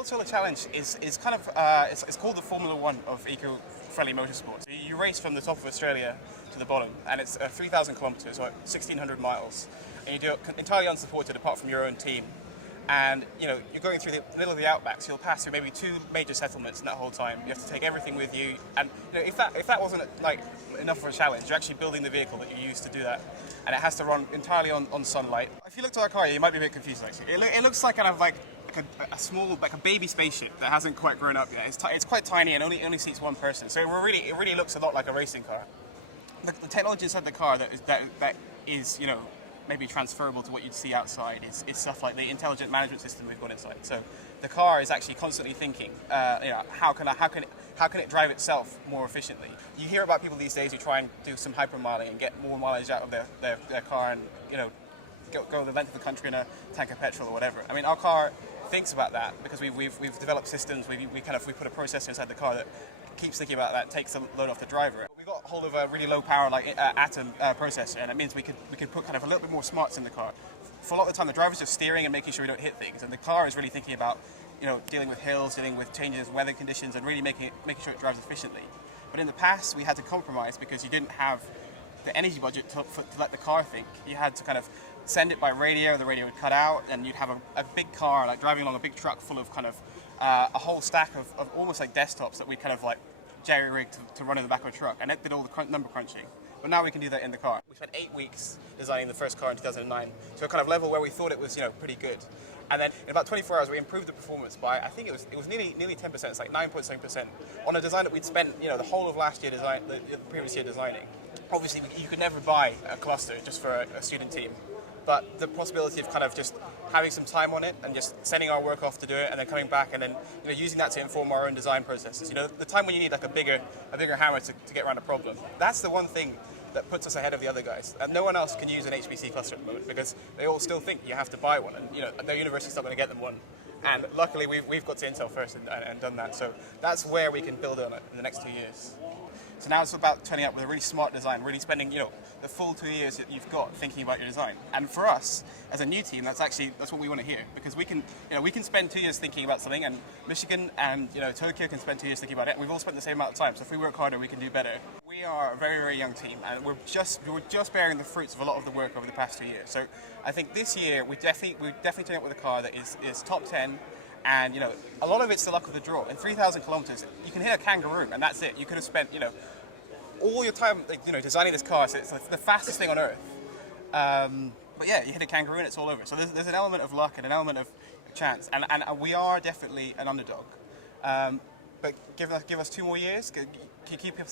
World Solar Challenge is kind of it's called the Formula One of eco-friendly motorsports. You race from the top of Australia to the bottom, and it's 3,000 kilometers, or 1,600 miles, and you do it entirely unsupported apart from your own team. And you're going through the middle of the outback, so you'll pass through maybe 2 major settlements in that whole time. You have to take everything with you, and if that wasn't like enough of a challenge, you're actually building the vehicle that you use to do that, and it has to run entirely on sunlight. If you look at our car, you might be a bit confused actually. It looks like kind of like a small, like a baby spaceship that hasn't quite grown up yet. It's quite tiny and only seats one person, so it really looks a lot like a racing car. The technology inside the car that is maybe transferable to what you'd see outside is stuff like the intelligent management system we've got inside. So the car is actually constantly thinking, how can it drive itself more efficiently? You hear about people these days who try and do some hypermiling and get more mileage out of their car and go the length of the country in a tank of petrol or whatever. I mean, our car thinks about that because we've developed systems. We put a processor inside the car that keeps thinking about that, takes the load off the driver. We got hold of a really low power Atom processor, and it means we could put kind of a little bit more smarts in the car. For a lot of the time, the driver's just steering and making sure we don't hit things, and the car is really thinking about dealing with hills, dealing with changes in weather conditions, and really making sure it drives efficiently. But in the past, we had to compromise because you didn't have the energy budget to let the car think. You had to kind of send it by radio, the radio would cut out, and you'd have a big car, like driving along a big truck full of kind of a whole stack of almost like desktops that we kind of like jerry-rigged to run in the back of a truck, and it did all the number crunching. But now we can do that in the car. We spent 8 weeks designing the first car in 2009 to a kind of level where we thought it was pretty good. And then in about 24 hours, we improved the performance by, I think it was nearly 10%. It's like 9.7% on a design that we'd spent the whole of last year the previous year designing. Obviously, you could never buy a cluster just for a student team. But the possibility of kind of just having some time on it and just sending our work off to do it, and then coming back and then using that to inform our own design processes. The time when you need like a bigger hammer to get around a problem. That's the one thing that puts us ahead of the other guys. And no one else can use an HPC cluster at the moment because they all still think you have to buy one, and their university's not going to get them one. And luckily, we've got to Intel first and done that. So that's where we can build on it in the next 2 years. So now it's about turning up with a really smart design, really spending the full 2 years that you've got thinking about your design. And for us, as a new team, that's what we want to hear, because we can spend 2 years thinking about something, and Michigan and Tokyo can spend 2 years thinking about it. And we've all spent the same amount of time. So if we work harder, we can do better. We are a very, very young team, and we're just bearing the fruits of a lot of the work over the past 2 years. So I think this year we're definitely turning up with a car that is top 10. And a lot of it's the luck of the draw. In 3,000 kilometers, you can hit a kangaroo, and that's it. You could have spent all your time designing this car, so it's the fastest thing on earth. But yeah, you hit a kangaroo and it's all over. So there's an element of luck and an element of chance, and we are definitely an underdog. But give us 2 more years. Can you keep us